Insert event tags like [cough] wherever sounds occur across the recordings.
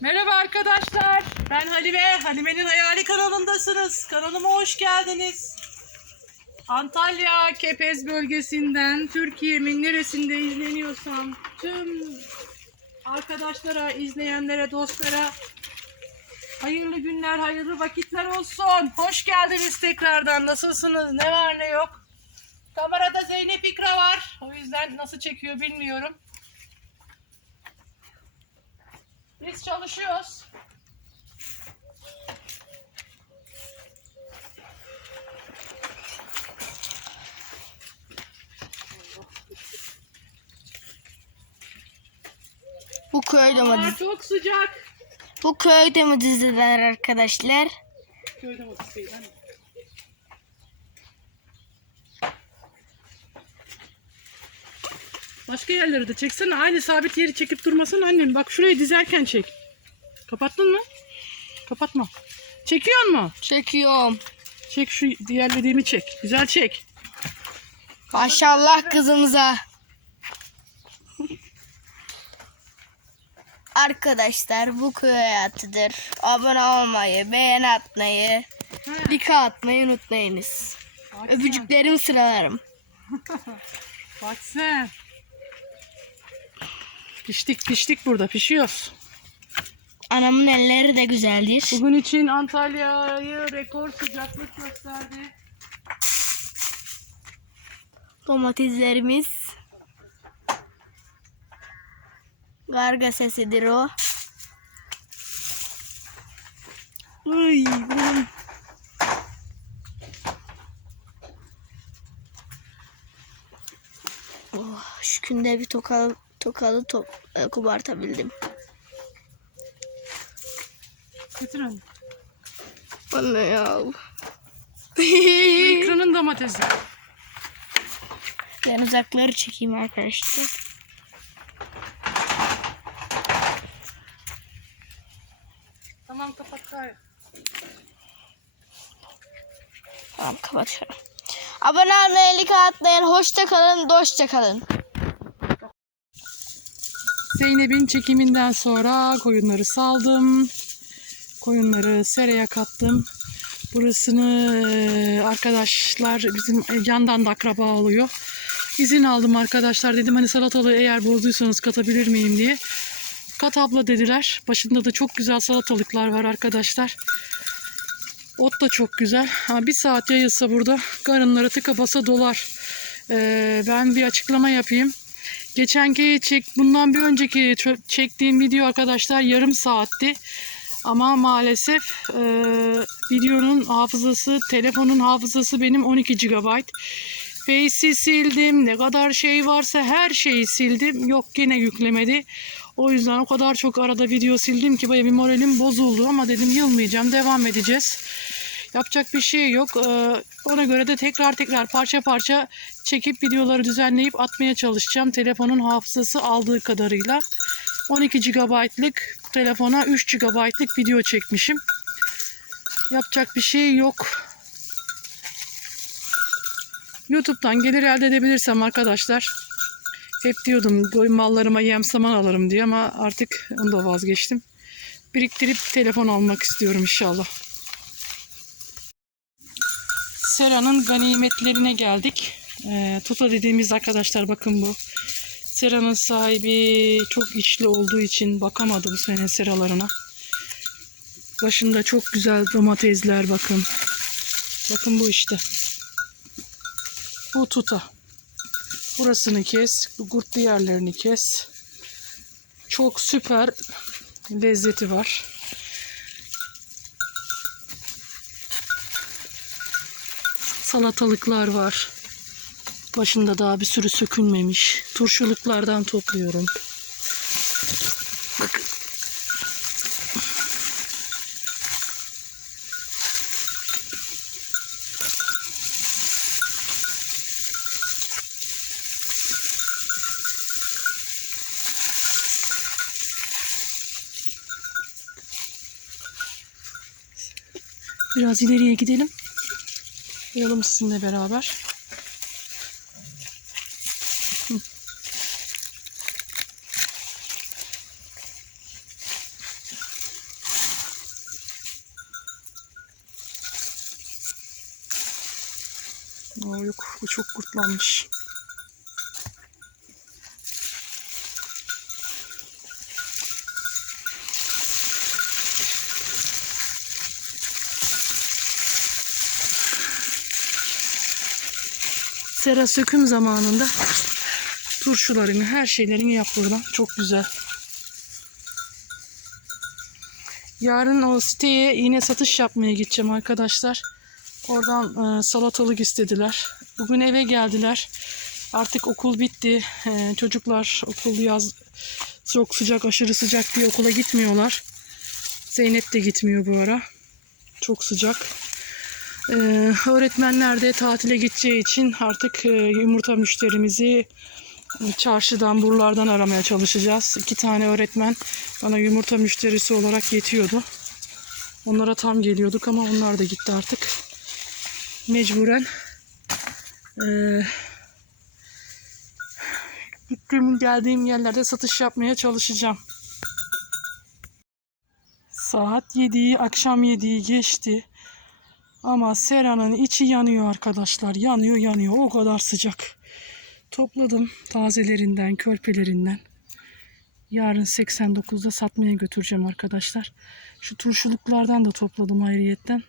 Merhaba arkadaşlar. Ben Halime. Halime'nin Hayali kanalındasınız. Kanalıma hoş geldiniz. Antalya Kepez bölgesinden Türkiye'min neresinde izleniyorsam tüm arkadaşlara, izleyenlere, dostlara hayırlı günler, hayırlı vakitler olsun. Hoş geldiniz tekrardan. Nasılsınız? Ne var ne yok? Kamerada Zeynep İkra var. O yüzden nasıl çekiyor bilmiyorum. Biz çalışıyoruz. Bu köyde mi, Hava çok sıcak. bu köyde mi diziler arkadaşlar? Köyde vakit değil, Başka yerleri de çeksene. Aynı sabit yeri çekip durmasın annem. Bak şurayı dizerken çek. Kapattın mı? Kapatma. Çekiyor mu? Çekiyorum. Çek şu diğerlediğimi çek. Güzel çek. Maşallah kızımıza. Arkadaşlar bu köy hayatıdır. Abone olmayı, beğen atmayı, like atmayı unutmayınız. Öpücüklerimi sıralarım. Bak sen. [laughs] Piştik piştik burada pişiyoruz. Anamın elleri de güzeldir. Bugün için Antalya'yı rekor sıcaklık gösterdi. Domateslerimiz. Garga sesidir o. Ay. Oh, şu günde bir tokalı, tokalı top, e, kopartabildim. Getir anne. Anne ya. [laughs] Ekranın domatesi. ben uzakları çekeyim arkadaşlar. Tamam kapat gayrı. Tamam kapatıyorum. Abone olmayı, like atmayın. Hoşça kalın, dostça kalın. Zeynep'in çekiminden sonra koyunları saldım. Koyunları seraya kattım. Burasını e, arkadaşlar bizim yandan da akraba oluyor. İzin aldım arkadaşlar. Dedim hani salatalığı eğer bozduysanız katabilir miyim diye. Kat abla dediler. Başında da çok güzel salatalıklar var arkadaşlar. Ot da çok güzel. Ha, bir saat yayılsa burada karınları tıka basa dolar. Ee, ben bir açıklama yapayım. Geçenki çek bundan bir önceki çektiğim video arkadaşlar yarım saatti. Ama maalesef e, videonun hafızası, telefonun hafızası benim 12 GB. Face'i sildim. Ne kadar şey varsa her şeyi sildim. Yok gene yüklemedi. O yüzden o kadar çok arada video sildim ki bayağı bir moralim bozuldu. Ama dedim yılmayacağım. Devam edeceğiz. Yapacak bir şey yok. Ee, ona göre de tekrar tekrar parça parça çekip videoları düzenleyip atmaya çalışacağım. Telefonun hafızası aldığı kadarıyla. 12 GB'lık telefona 3 GB'lık video çekmişim. Yapacak bir şey yok. YouTube'dan gelir elde edebilirsem arkadaşlar hep diyordum koyun mallarıma yem saman alırım diye ama artık onu da vazgeçtim. Biriktirip telefon almak istiyorum inşallah. Sera'nın ganimetlerine geldik. Ee, Tuta dediğimiz arkadaşlar bakın bu. Sera'nın sahibi çok işli olduğu için bakamadım sene seralarına. Başında çok güzel domatesler bakın. Bakın bu işte. Bu tuta. Burasını kes. Bu kurtlu yerlerini kes. Çok süper lezzeti var. Salatalıklar var. Başında daha bir sürü sökülmemiş. Turşuluklardan topluyorum. Bakın. Biraz ileriye gidelim. Kıyalım sizinle beraber. Oo, yok bu çok kurtlanmış. Sera söküm zamanında turşularını, her şeylerini yap buradan. Çok güzel. Yarın o siteye yine satış yapmaya gideceğim arkadaşlar. Oradan e, salatalık istediler. Bugün eve geldiler. Artık okul bitti. E, çocuklar okul yaz çok sıcak, aşırı sıcak diye okula gitmiyorlar. Zeynep de gitmiyor bu ara. Çok sıcak. E, öğretmenler de tatile gideceği için artık e, yumurta müşterimizi çarşıdan, buralardan aramaya çalışacağız. İki tane öğretmen bana yumurta müşterisi olarak yetiyordu. Onlara tam geliyorduk ama onlar da gitti artık. Mecburen eee gittiğim geldiğim yerlerde satış yapmaya çalışacağım. Saat 7'yi, akşam 7'yi geçti. Ama seranın içi yanıyor arkadaşlar. Yanıyor yanıyor. O kadar sıcak. Topladım tazelerinden, körpelerinden. Yarın 89'da satmaya götüreceğim arkadaşlar. Şu turşuluklardan da topladım ayrıyetten.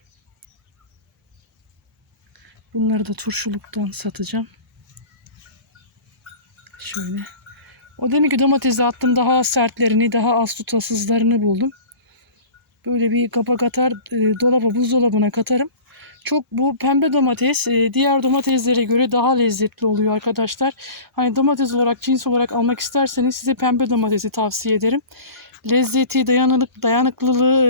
Bunları da turşuluktan satacağım. Şöyle. O demek ki domatesi attım daha sertlerini, daha az tutasızlarını buldum. Böyle bir kapak atar, e, dolaba, buzdolabına katarım. Çok bu pembe domates e, diğer domateslere göre daha lezzetli oluyor arkadaşlar. Hani domates olarak cins olarak almak isterseniz size pembe domatesi tavsiye ederim. Lezzeti, dayanıklı, dayanıklılığı,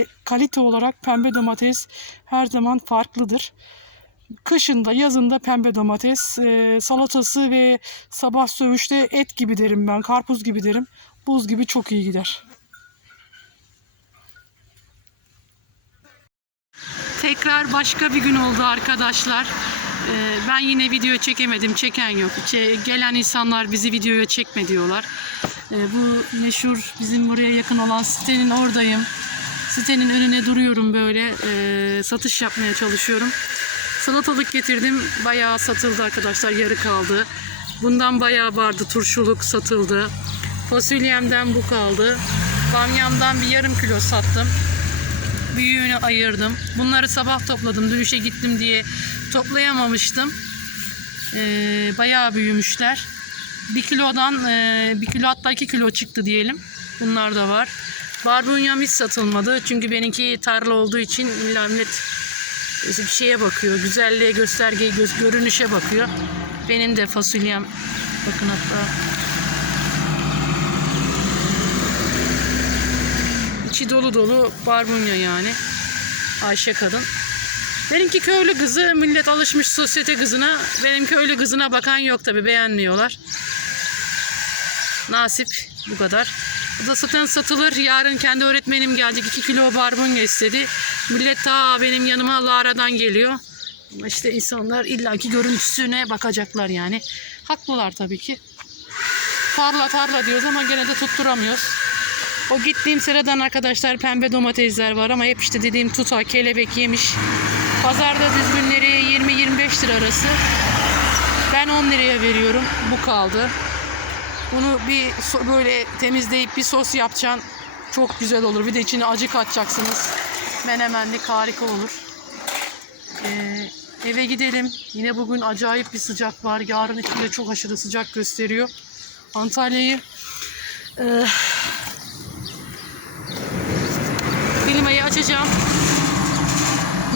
e, kalite olarak pembe domates her zaman farklıdır. Kışında, yazında pembe domates, e, salatası ve sabah sövüşte et gibi derim ben, karpuz gibi derim. Buz gibi çok iyi gider. Tekrar başka bir gün oldu arkadaşlar. Ee, ben yine video çekemedim, çeken yok. Gelen insanlar bizi videoya çekme diyorlar. Ee, bu meşhur bizim buraya yakın olan sitenin oradayım. Sitenin önüne duruyorum böyle. Ee, satış yapmaya çalışıyorum. Salatalık getirdim. Bayağı satıldı arkadaşlar. Yarı kaldı. Bundan bayağı vardı. Turşuluk satıldı. Fasulyemden bu kaldı. Bamyamdan bir yarım kilo sattım büyüğünü ayırdım. Bunları sabah topladım. Dün işe gittim diye toplayamamıştım. Ee, bayağı büyümüşler. Bir kilodan e, bir kilo hatta iki kilo çıktı diyelim. Bunlar da var. Barbunyam hiç satılmadı. Çünkü benimki tarla olduğu için illa bir şeye bakıyor. Güzelliğe, göstergeye, görünüşe bakıyor. Benim de fasulyem bakın hatta İçi dolu dolu barbunya yani. Ayşe kadın. Benimki köylü kızı, millet alışmış sosyete kızına. Benim köylü kızına bakan yok tabi beğenmiyorlar. Nasip bu kadar. Bu da zaten satılır. Yarın kendi öğretmenim gelecek. 2 kilo barbunya istedi. Millet ta benim yanıma Lara'dan geliyor. Ama işte insanlar illaki görüntüsüne bakacaklar yani. Haklılar tabii ki. Tarla tarla diyoruz ama gene de tutturamıyoruz. O gittiğim sıradan arkadaşlar pembe domatesler var ama hep işte dediğim tuta, kelebek yemiş. Pazarda düzgünleri 20-25 lira arası. Ben 10 liraya veriyorum. Bu kaldı. Bunu bir böyle temizleyip bir sos yapacaksın. Çok güzel olur. Bir de içine acı katacaksınız. Menemenlik harika olur. Ee, eve gidelim. Yine bugün acayip bir sıcak var. Yarın için de çok aşırı sıcak gösteriyor. Antalya'yı ee, klimayı açacağım.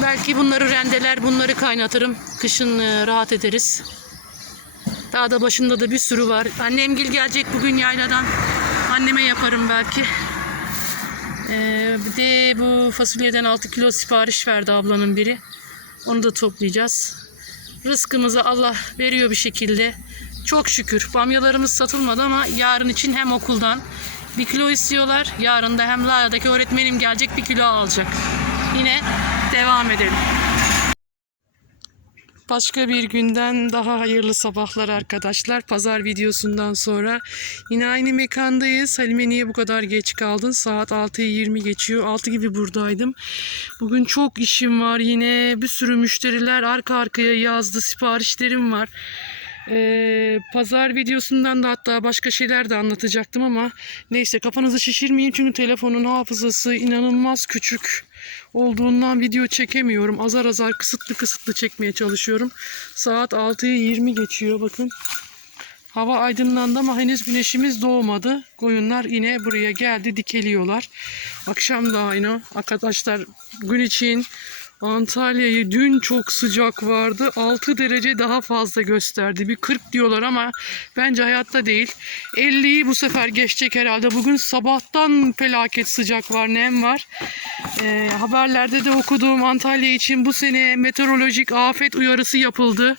Belki bunları rendeler, bunları kaynatırım. Kışın e, rahat ederiz. Daha da başında da bir sürü var. Annemgil gelecek bugün yayladan. Anneme yaparım belki. Ee, bir de bu fasulyeden 6 kilo sipariş verdi ablanın biri. Onu da toplayacağız. Rızkımızı Allah veriyor bir şekilde. Çok şükür. Bamyalarımız satılmadı ama yarın için hem okuldan bir kilo istiyorlar. Yarın da hem Laya'daki öğretmenim gelecek bir kilo alacak. Yine devam edelim. Başka bir günden daha hayırlı sabahlar arkadaşlar. Pazar videosundan sonra yine aynı mekandayız. Halime niye bu kadar geç kaldın? Saat 6'yı 20 geçiyor. 6 gibi buradaydım. Bugün çok işim var yine. Bir sürü müşteriler arka arkaya yazdı. Siparişlerim var. Ee, pazar videosundan da hatta başka şeyler de anlatacaktım ama neyse kafanızı şişirmeyin çünkü telefonun hafızası inanılmaz küçük olduğundan video çekemiyorum. Azar azar kısıtlı kısıtlı çekmeye çalışıyorum. Saat 6'yı 20 geçiyor bakın. Hava aydınlandı ama henüz güneşimiz doğmadı. Koyunlar yine buraya geldi dikeliyorlar. Akşam da aynı. Arkadaşlar gün için Antalya'yı dün çok sıcak vardı. 6 derece daha fazla gösterdi. Bir 40 diyorlar ama bence hayatta değil. 50'yi bu sefer geçecek herhalde. Bugün sabahtan felaket sıcak var, nem var. Ee, haberlerde de okuduğum Antalya için bu sene meteorolojik afet uyarısı yapıldı.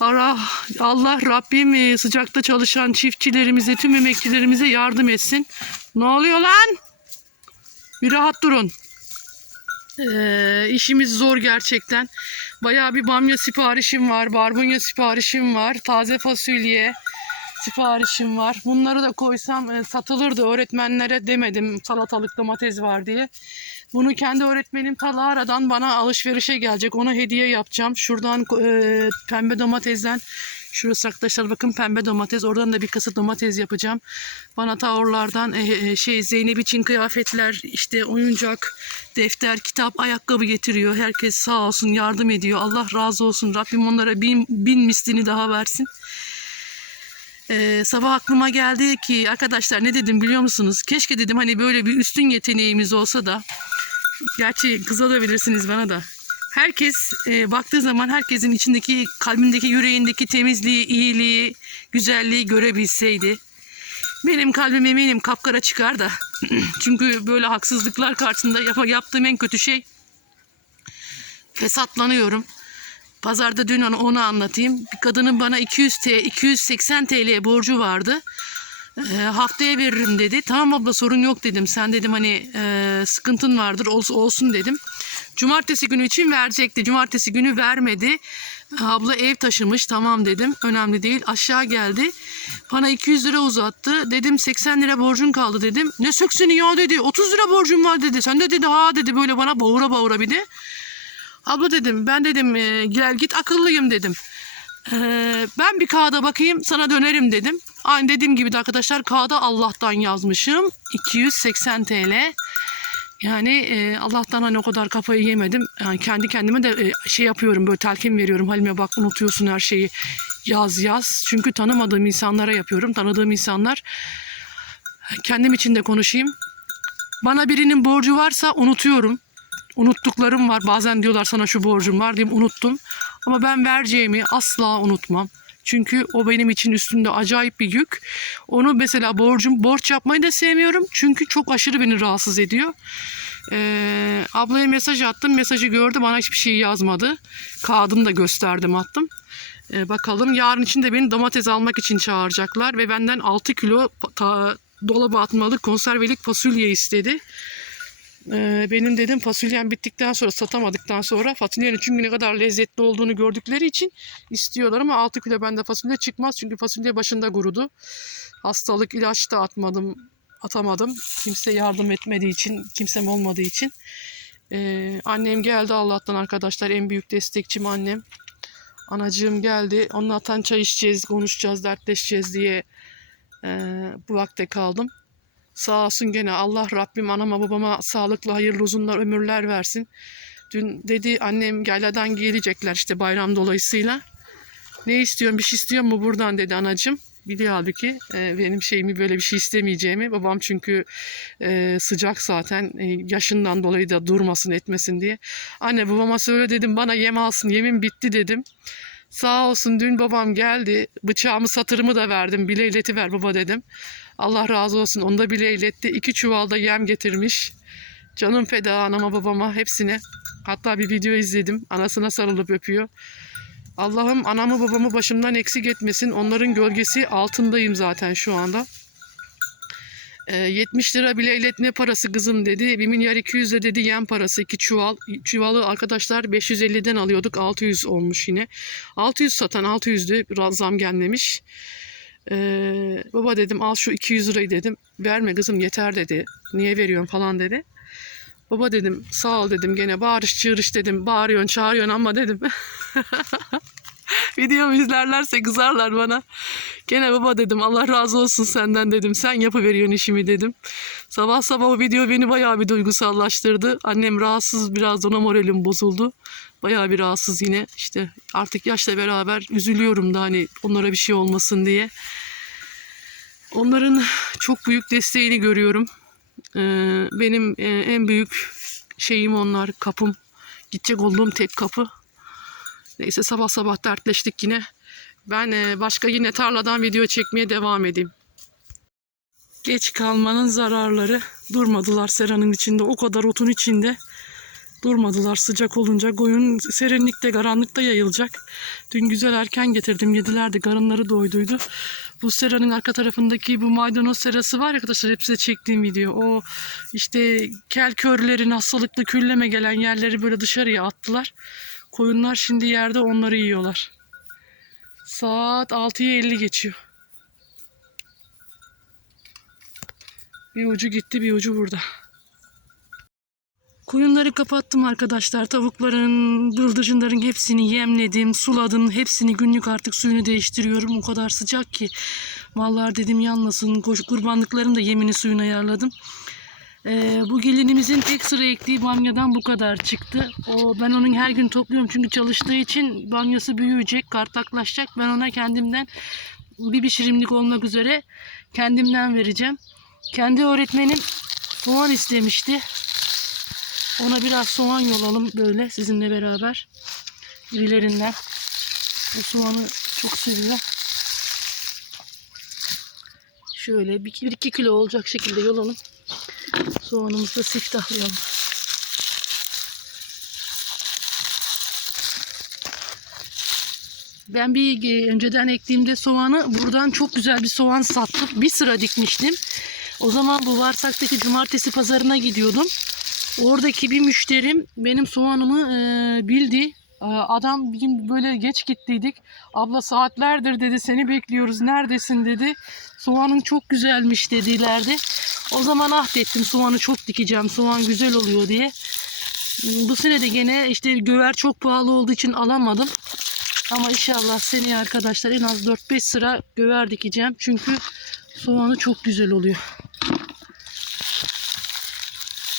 Ara, Allah Rabbim e, sıcakta çalışan çiftçilerimize, tüm emekçilerimize yardım etsin. Ne oluyor lan? Bir rahat durun. Ee, işimiz zor gerçekten. Bayağı bir bamya siparişim var, barbunya siparişim var, taze fasulye siparişim var. Bunları da koysam e, satılırdı. Öğretmenlere demedim salatalık domates var diye. Bunu kendi öğretmenim Talara'dan bana alışverişe gelecek. Ona hediye yapacağım. Şuradan e, pembe domatesden Şurası arkadaşlar bakın pembe domates. Oradan da bir kasa domates yapacağım. Bana ta e, e, şey Zeynep için kıyafetler, işte oyuncak, defter, kitap, ayakkabı getiriyor. Herkes sağ olsun yardım ediyor. Allah razı olsun. Rabbim onlara bin, bin mislini daha versin. Ee, sabah aklıma geldi ki arkadaşlar ne dedim biliyor musunuz? Keşke dedim hani böyle bir üstün yeteneğimiz olsa da. Gerçi kızabilirsiniz bana da. Herkes e, baktığı zaman herkesin içindeki, kalbindeki, yüreğindeki temizliği, iyiliği, güzelliği görebilseydi. Benim kalbim eminim kapkara çıkar da. [clears throat] Çünkü böyle haksızlıklar karşısında yap- yaptığım en kötü şey fesatlanıyorum. Pazarda dün onu, onu anlatayım. Bir kadının bana 200 T, 280 TL borcu vardı. Ee, haftaya veririm dedi. Tamam abla sorun yok dedim. Sen dedim hani e, sıkıntın vardır olsun, olsun dedim. Cumartesi günü için verecekti. Cumartesi günü vermedi. Abla ev taşımış tamam dedim. Önemli değil. Aşağı geldi. Bana 200 lira uzattı. Dedim 80 lira borcun kaldı dedim. Ne 80'i ya dedi. 30 lira borcum var dedi. Sen de dedi ha dedi böyle bana bağıra bağıra bir de. Abla dedim ben dedim e, gel git akıllıyım dedim. Ee, ben bir kağıda bakayım sana dönerim dedim. Aynı dediğim gibi de arkadaşlar kağıda Allah'tan yazmışım. 280 TL. Yani e, Allah'tan hani o kadar kafayı yemedim. Yani kendi kendime de e, şey yapıyorum böyle telkin veriyorum. Halime bak unutuyorsun her şeyi. Yaz yaz. Çünkü tanımadığım insanlara yapıyorum. Tanıdığım insanlar kendim için de konuşayım. Bana birinin borcu varsa unutuyorum. Unuttuklarım var. Bazen diyorlar sana şu borcum var diyeyim unuttum. Ama ben vereceğimi asla unutmam. Çünkü o benim için üstümde acayip bir yük. Onu mesela borcum, borç yapmayı da sevmiyorum. Çünkü çok aşırı beni rahatsız ediyor. Ee, ablaya mesaj attım. Mesajı gördü. Bana hiçbir şey yazmadı. Kağıdını da gösterdim attım. Ee, bakalım yarın için de beni domates almak için çağıracaklar. Ve benden 6 kilo dolaba atmalık konservelik fasulye istedi. Ee, benim dedim fasulyem bittikten sonra satamadıktan sonra fasulyenin çünkü ne kadar lezzetli olduğunu gördükleri için istiyorlar ama 6 kilo bende fasulye çıkmaz çünkü fasulye başında kurudu. Hastalık ilaç da atmadım atamadım. Kimse yardım etmediği için, kimsem olmadığı için. Ee, annem geldi Allah'tan arkadaşlar en büyük destekçim annem. Anacığım geldi. Onunla çay içeceğiz, konuşacağız, dertleşeceğiz diye e, bu vakte kaldım. Sağ olsun gene Allah Rabbim anama babama sağlıklı hayırlı uzunlar ömürler versin. Dün dedi annem Gayla'dan gelecekler işte bayram dolayısıyla. Ne istiyorsun bir şey istiyor mu buradan dedi anacım. Biliyor halbuki e, benim şeyimi böyle bir şey istemeyeceğimi. Babam çünkü e, sıcak zaten e, yaşından dolayı da durmasın etmesin diye. Anne babama söyle dedim bana yem alsın yemin bitti dedim. Sağ olsun dün babam geldi. Bıçağımı satırımı da verdim. Bile ileti ver baba dedim. Allah razı olsun. Onu da bile iletti. İki çuvalda yem getirmiş. Canım feda anama babama hepsine. Hatta bir video izledim. Anasına sarılıp öpüyor. Allah'ım anamı babamı başımdan eksik etmesin. Onların gölgesi altındayım zaten şu anda. E, 70 lira bile iletme parası kızım dedi. 1 milyar 200 de dedi yem parası. iki çuval. Çuvalı arkadaşlar 550'den alıyorduk. 600 olmuş yine. 600 satan 600'dü. Biraz zam gelmemiş. Ee, baba dedim al şu 200 lirayı dedim. Verme kızım yeter dedi. Niye veriyorsun falan dedi. Baba dedim sağ ol dedim gene bağırış çığırış dedim. Bağırıyorsun çağırıyorsun ama dedim. [laughs] Videomu izlerlerse kızarlar bana. Gene baba dedim Allah razı olsun senden dedim. Sen yapıveriyorsun işimi dedim. Sabah sabah o video beni bayağı bir duygusallaştırdı. Annem rahatsız biraz ona moralim bozuldu. Bayağı bir rahatsız yine. İşte artık yaşla beraber üzülüyorum da hani onlara bir şey olmasın diye. Onların çok büyük desteğini görüyorum. Ee, benim e, en büyük şeyim onlar kapım. Gidecek olduğum tek kapı. Neyse sabah sabah dertleştik yine. Ben e, başka yine tarladan video çekmeye devam edeyim. Geç kalmanın zararları durmadılar seranın içinde. O kadar otun içinde durmadılar. Sıcak olunca koyun serinlikte, karanlıkta yayılacak. Dün güzel erken getirdim. Yedilerdi. Karınları doyduydu. Bu seranın arka tarafındaki bu maydanoz serası var ya arkadaşlar hep size çektiğim video. O işte kel körlerin hastalıklı külleme gelen yerleri böyle dışarıya attılar. Koyunlar şimdi yerde onları yiyorlar. Saat 6'ya 50 geçiyor. Bir ucu gitti bir ucu burada. Koyunları kapattım arkadaşlar. Tavukların, bıldırcınların hepsini yemledim, suladım. Hepsini günlük artık suyunu değiştiriyorum. O kadar sıcak ki. Mallar dedim yanmasın. Kurbanlıkların da yemini suyunu ayarladım. Ee, bu gelinimizin tek sıra ektiği bamyadan bu kadar çıktı. O ben onun her gün topluyorum çünkü çalıştığı için bamyası büyüyecek, kartaklaşacak. Ben ona kendimden bir pişirimlik olmak üzere kendimden vereceğim. Kendi öğretmenim soğan istemişti. Ona biraz soğan yolalım böyle sizinle beraber. İrilerinden. O soğanı çok seviyor. Şöyle 1-2 kilo olacak şekilde yolalım. Soğanımızı siftahlayalım. Ben bir e, önceden ektiğimde soğanı buradan çok güzel bir soğan sattım. Bir sıra dikmiştim. O zaman bu Varsak'taki cumartesi pazarına gidiyordum. Oradaki bir müşterim benim soğanımı e, bildi. E, adam bir gün böyle geç gittiydik. Abla saatlerdir dedi seni bekliyoruz neredesin dedi. Soğanın çok güzelmiş dedilerdi. O zaman ahdettim soğanı çok dikeceğim soğan güzel oluyor diye. Bu sene de gene işte göver çok pahalı olduğu için alamadım. Ama inşallah seneye arkadaşlar en az 4-5 sıra göver dikeceğim. Çünkü soğanı çok güzel oluyor.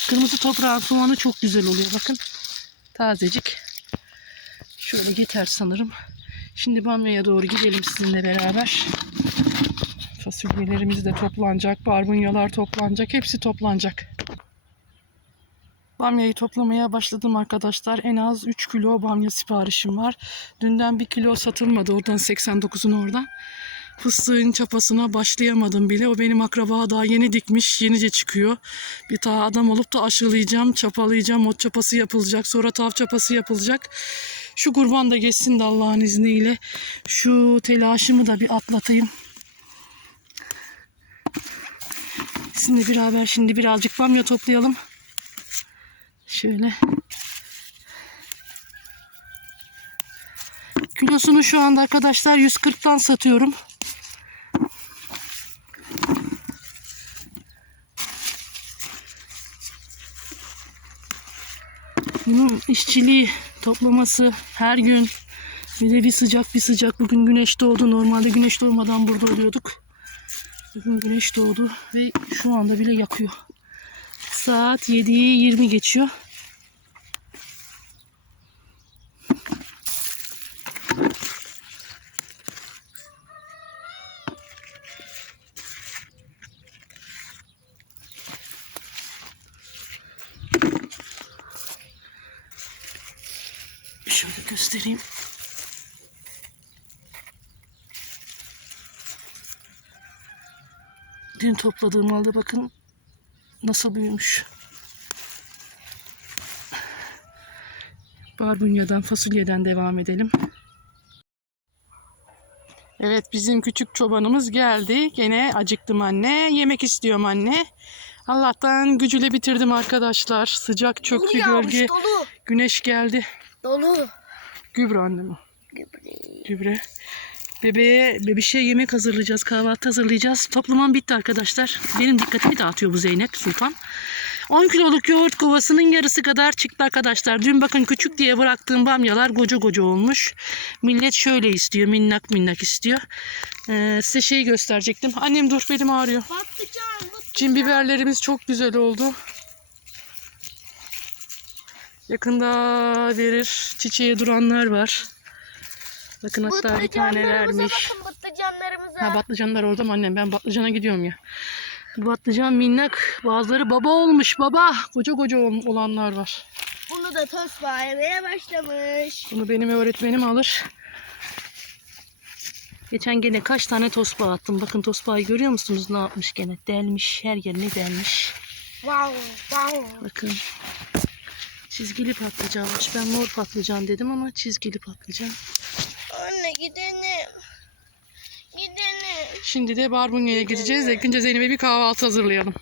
Kırmızı toprağın soğanı çok güzel oluyor. Bakın tazecik. Şöyle yeter sanırım. Şimdi bamyaya doğru gidelim sizinle beraber. Fasulyelerimiz de toplanacak. Barbunyalar toplanacak. Hepsi toplanacak. Bamyayı toplamaya başladım arkadaşlar. En az 3 kilo bamya siparişim var. Dünden 1 kilo satılmadı oradan 89'un oradan. Fıstığın çapasına başlayamadım bile. O benim akraba daha yeni dikmiş. Yenice çıkıyor. Bir tane adam olup da aşılayacağım, çapalayacağım. Ot çapası yapılacak. Sonra tav çapası yapılacak. Şu kurban da geçsin de Allah'ın izniyle. Şu telaşımı da bir atlatayım. Sizinle beraber şimdi birazcık bamya toplayalım. Şöyle. Kilosunu şu anda arkadaşlar 140'tan satıyorum. Bunun işçiliği, toplaması her gün bir bir sıcak bir sıcak. Bugün güneş doğdu. Normalde güneş doğmadan burada oluyorduk. Bugün güneş doğdu ve şu anda bile yakıyor. Saat 7'yi 20 geçiyor. Şöyle göstereyim. Dün topladığım halde bakın nasıl büyümüş. Barbunyadan, fasulyeden devam edelim. Evet bizim küçük çobanımız geldi. Gene acıktım anne. Yemek istiyorum anne. Allah'tan gücüyle bitirdim arkadaşlar. Sıcak çöktü Dolu yağmış, gölge. dolu. Güneş geldi. Dolu. Gübre annem o. Gübre. Gübre. Bebeğe, bebişe yemek hazırlayacağız, kahvaltı hazırlayacağız. Toplaman bitti arkadaşlar. Benim dikkatimi dağıtıyor bu Zeynep Sultan. 10 kiloluk yoğurt kovasının yarısı kadar çıktı arkadaşlar. Dün bakın küçük diye bıraktığım bamyalar koca koca olmuş. Millet şöyle istiyor, minnak minnak istiyor. Ee, size şeyi gösterecektim. Annem dur belim ağrıyor. Patlıcan. Cin biberlerimiz çok güzel oldu. Yakında verir. Çiçeğe duranlar var. Bakın hatta bir tane vermiş. bakın patlıcanlarımıza. Ha patlıcanlar orada mı annem? Ben patlıcana gidiyorum ya. Bu patlıcan minnak. Bazıları baba olmuş baba. Koca koca ol- olanlar var. Bunu da tosbağa yemeye başlamış. Bunu benim öğretmenim alır. Geçen gene kaç tane tosbağa attım. Bakın tosbağayı görüyor musunuz ne yapmış gene? Delmiş. Her yerine delmiş. Wow, wow. Bakın. Çizgili patlıcanmış. Ben mor patlıcan dedim ama çizgili patlıcan. Gidelim. Gidelim. Şimdi de barbunya'ya gideceğiz. İlkince Zeynep'e bir kahvaltı hazırlayalım.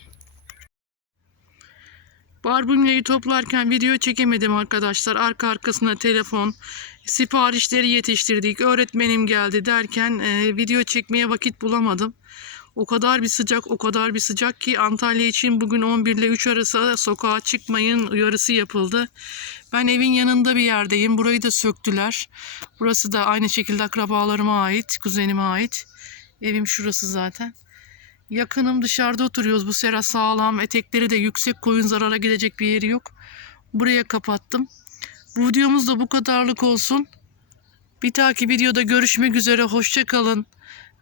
Barbunya'yı toplarken video çekemedim arkadaşlar. Arka arkasına telefon, siparişleri yetiştirdik. Öğretmenim geldi derken e, video çekmeye vakit bulamadım. O kadar bir sıcak, o kadar bir sıcak ki Antalya için bugün 11 ile 3 arası sokağa çıkmayın uyarısı yapıldı. Ben evin yanında bir yerdeyim. Burayı da söktüler. Burası da aynı şekilde akrabalarıma ait, kuzenime ait. Evim şurası zaten. Yakınım dışarıda oturuyoruz. Bu sera sağlam. Etekleri de yüksek. Koyun zarara gidecek bir yeri yok. Buraya kapattım. Bu videomuz da bu kadarlık olsun. Bir dahaki videoda görüşmek üzere. Hoşça kalın.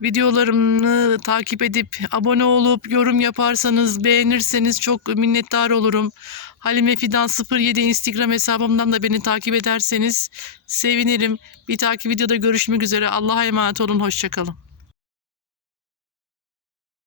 Videolarımı takip edip abone olup yorum yaparsanız beğenirseniz çok minnettar olurum. Halime Fidan 07 Instagram hesabımdan da beni takip ederseniz sevinirim. Bir dahaki videoda görüşmek üzere. Allah'a emanet olun. Hoşça kalın.